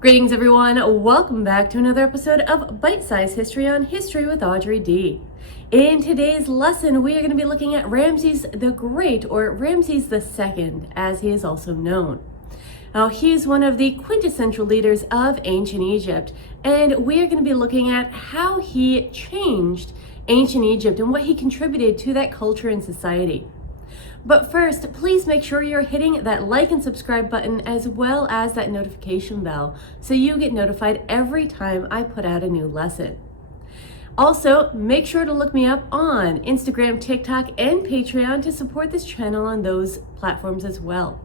Greetings everyone, welcome back to another episode of Bite Size History on History with Audrey D. In today's lesson, we are going to be looking at Ramses the Great, or Ramses II, as he is also known. Now, he is one of the quintessential leaders of ancient Egypt, and we are going to be looking at how he changed ancient Egypt and what he contributed to that culture and society. But first, please make sure you're hitting that like and subscribe button as well as that notification bell so you get notified every time I put out a new lesson. Also, make sure to look me up on Instagram, TikTok, and Patreon to support this channel on those platforms as well.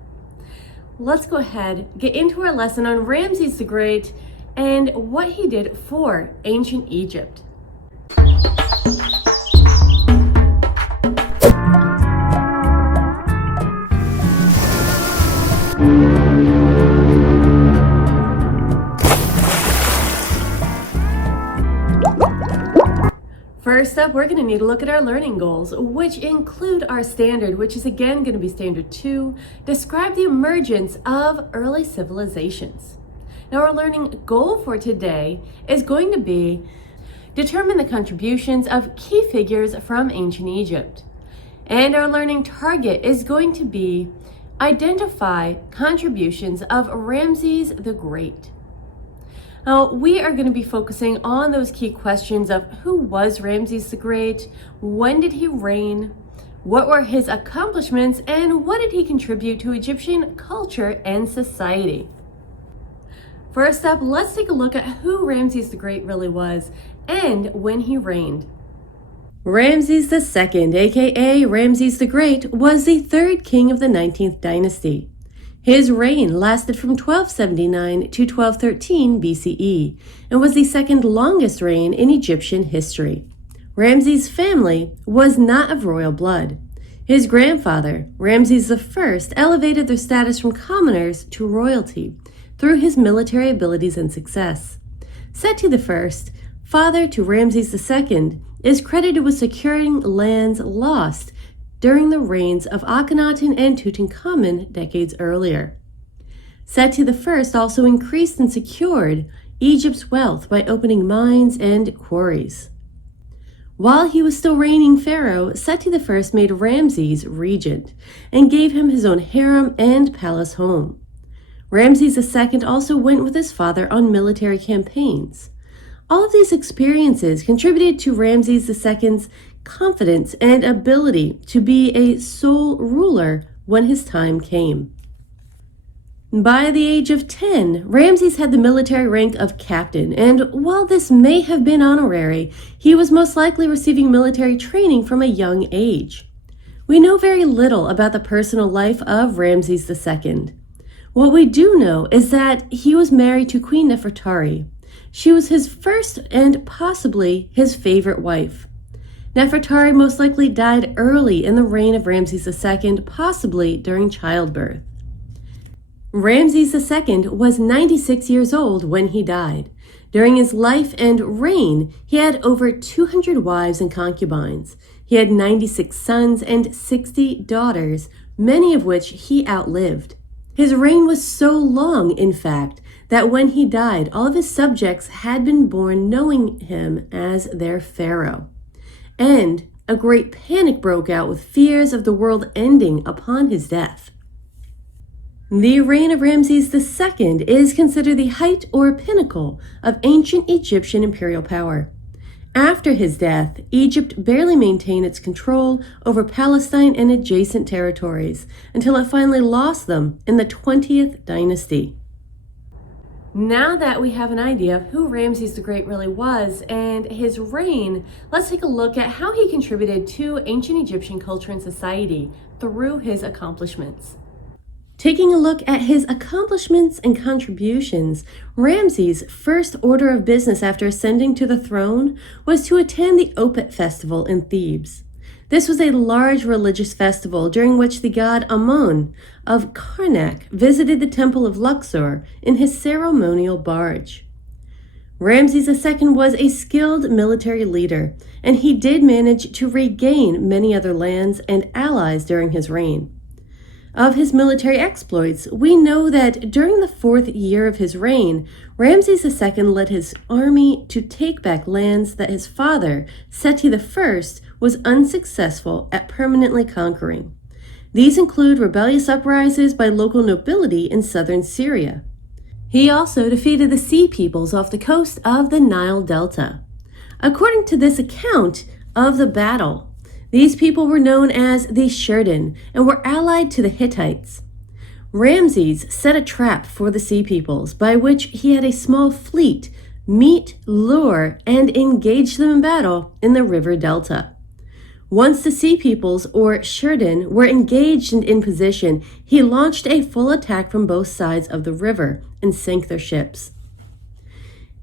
Let's go ahead, get into our lesson on Ramses the Great and what he did for ancient Egypt. First up, we're going to need to look at our learning goals, which include our standard, which is again going to be standard 2, describe the emergence of early civilizations. Now, our learning goal for today is going to be determine the contributions of key figures from ancient Egypt. And our learning target is going to be identify contributions of Ramses the Great. Now, we are going to be focusing on those key questions of who was Ramses the Great, when did he reign, what were his accomplishments, and what did he contribute to Egyptian culture and society. First up, let's take a look at who Ramses the Great really was and when he reigned. Ramses II, aka Ramses the Great, was the third king of the 19th dynasty. His reign lasted from 1279 to 1213 BCE and was the second longest reign in Egyptian history. Ramses' family was not of royal blood. His grandfather, Ramses I, elevated their status from commoners to royalty through his military abilities and success. Seti I, father to Ramses II, is credited with securing lands lost during the reigns of Akhenaten and Tutankhamun decades earlier. Seti I also increased and secured Egypt's wealth by opening mines and quarries. While he was still reigning pharaoh, Seti I made Ramses regent and gave him his own harem and palace home. Ramses II also went with his father on military campaigns. All of these experiences contributed to Ramses II's confidence and ability to be a sole ruler when his time came. By the age of 10, Ramses had the military rank of captain, and while this may have been honorary, he was most likely receiving military training from a young age. We know very little about the personal life of Ramses II. What we do know is that he was married to Queen Nefertari. She was his first and possibly his favorite wife. Nefertari most likely died early in the reign of Ramses II, possibly during childbirth. Ramses II was 96 years old when he died. During his life and reign, he had over 200 wives and concubines. He had 96 sons and 60 daughters, many of which he outlived. His reign was so long, in fact, that when he died, all of his subjects had been born knowing him as their pharaoh. And a great panic broke out with fears of the world ending upon his death. The reign of Ramses II is considered the height or pinnacle of ancient Egyptian imperial power. After his death, Egypt barely maintained its control over Palestine and adjacent territories until it finally lost them in the 20th dynasty. Now that we have an idea of who Ramses the Great really was and his reign, let's take a look at how he contributed to ancient Egyptian culture and society through his accomplishments. Taking a look at his accomplishments and contributions, Ramses' first order of business after ascending to the throne was to attend the Opet festival in Thebes. This was a large religious festival during which the god Amun of Karnak visited the temple of Luxor in his ceremonial barge. Ramses II was a skilled military leader, and he did manage to regain many other lands and allies during his reign. of his military exploits, we know that during the 4th year of his reign, Ramses II led his army to take back lands that his father, Seti I, was unsuccessful at permanently conquering. These include rebellious uprisings by local nobility in southern Syria. He also defeated the Sea Peoples off the coast of the Nile Delta. According to this account of the battle, these people were known as the Shurden and were allied to the Hittites. Ramses set a trap for the Sea Peoples by which he had a small fleet meet, lure, and engage them in battle in the river delta. Once the Sea Peoples, or Shurden, were engaged and in position, he launched a full attack from both sides of the river and sank their ships.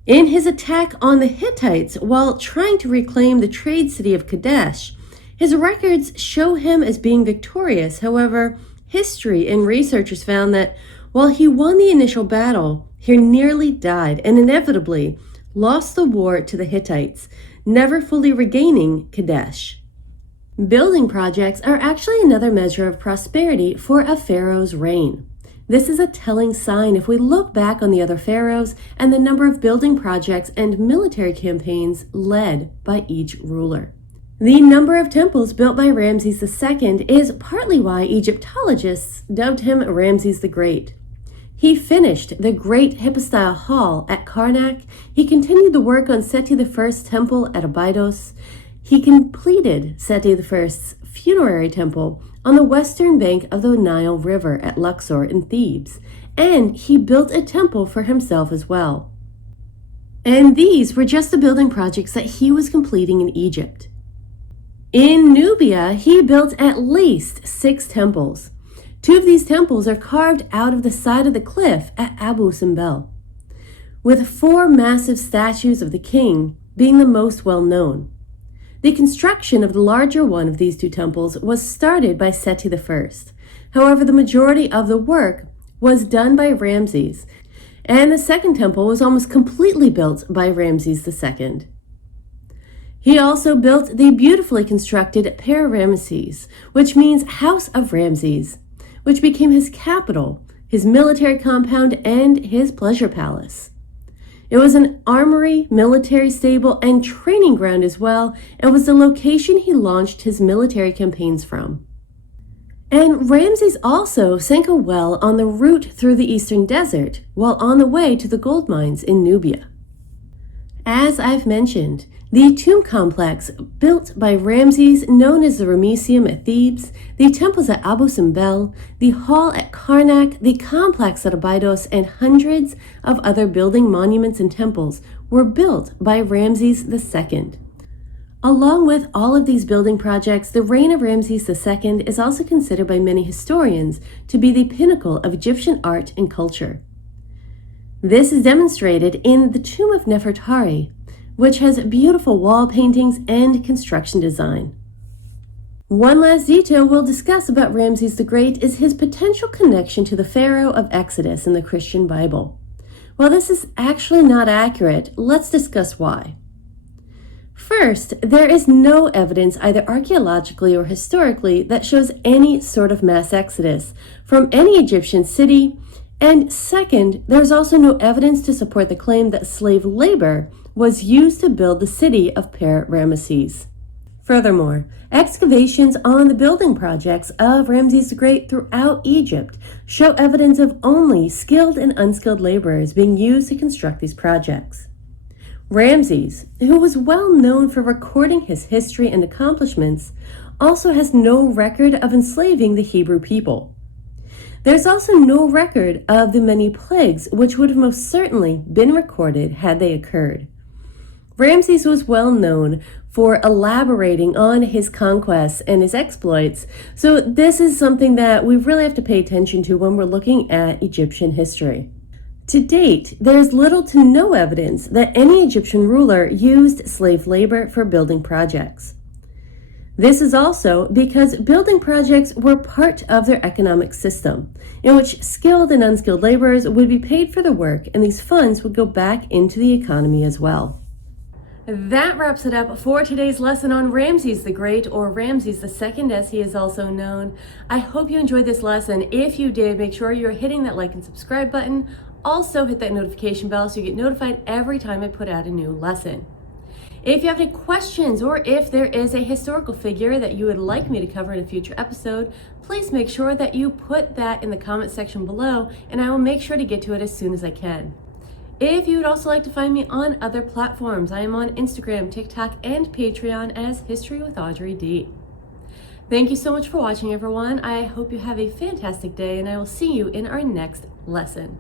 In his attack on the Hittites, while trying to reclaim the trade city of Kadesh, his records show him as being victorious. However, history and researchers found that while he won the initial battle, he nearly died and inevitably lost the war to the Hittites, never fully regaining Kadesh. Building projects are actually another measure of prosperity for a pharaoh's reign. This is a telling sign if we look back on the other pharaohs and the number of building projects and military campaigns led by each ruler. The number of temples built by Ramses II is partly why Egyptologists dubbed him Ramses the Great. He finished the Great Hypostyle Hall at Karnak. He continued the work on Seti I's temple at Abydos. He completed Seti I's funerary temple on the western bank of the Nile River at Luxor in Thebes, and he built a temple for himself as well. And these were just the building projects that he was completing in Egypt. In Nubia, he built at least 6 temples. 2 of these temples are carved out of the side of the cliff at Abu Simbel, with 4 massive statues of the king being the most well known. The construction of the larger one of these 2 temples was started by Seti I. However, the majority of the work was done by Ramses, and the second temple was almost completely built by Ramses II. He also built the beautifully constructed Ramesses, which means House of Ramses, which became his capital, his military compound, and his pleasure palace. It was an armory, military stable, and training ground as well, and was the location he launched his military campaigns from. And Ramses also sank a well on the route through the eastern desert while on the way to the gold mines in Nubia. As I've mentioned, the tomb complex built by Ramses, known as the Ramesseum at Thebes, the temples at Abu Simbel, the hall at Karnak, the complex at Abydos, and hundreds of other building monuments and temples were built by Ramses II. Along with all of these building projects, the reign of Ramses II is also considered by many historians to be the pinnacle of Egyptian art and culture. This is demonstrated in the Tomb of Nefertari, which has beautiful wall paintings and construction design. One last detail we'll discuss about Ramses the Great is his potential connection to the Pharaoh of Exodus in the Christian Bible. While this is actually not accurate, let's discuss why. First, there is no evidence either archaeologically or historically that shows any sort of mass exodus from any Egyptian city, and second, there's also no evidence to support the claim that slave labor was used to build the city of Ramesses. Furthermore, excavations on the building projects of Ramses the Great throughout Egypt show evidence of only skilled and unskilled laborers being used to construct these projects. Ramses, who was well known for recording his history and accomplishments, also has no record of enslaving the Hebrew people. There's also no record of the many plagues which would have most certainly been recorded had they occurred. Ramses was well known for elaborating on his conquests and his exploits, so this is something that we really have to pay attention to when we're looking at Egyptian history. To date, there is little to no evidence that any Egyptian ruler used slave labor for building projects. This is also because building projects were part of their economic system, in which skilled and unskilled laborers would be paid for the work, and these funds would go back into the economy as well. That wraps it up for today's lesson on Ramses the Great, or Ramses II as he is also known. I hope you enjoyed this lesson. If you did, make sure you're hitting that like and subscribe button. Also hit that notification bell so you get notified every time I put out a new lesson. If you have any questions, or if there is a historical figure that you would like me to cover in a future episode, please make sure that you put that in the comment section below, and I will make sure to get to it as soon as I can. If you would also like to find me on other platforms, I am on Instagram, TikTok, and Patreon as History with Audrey D. Thank you so much for watching, everyone. I hope you have a fantastic day, and I will see you in our next lesson.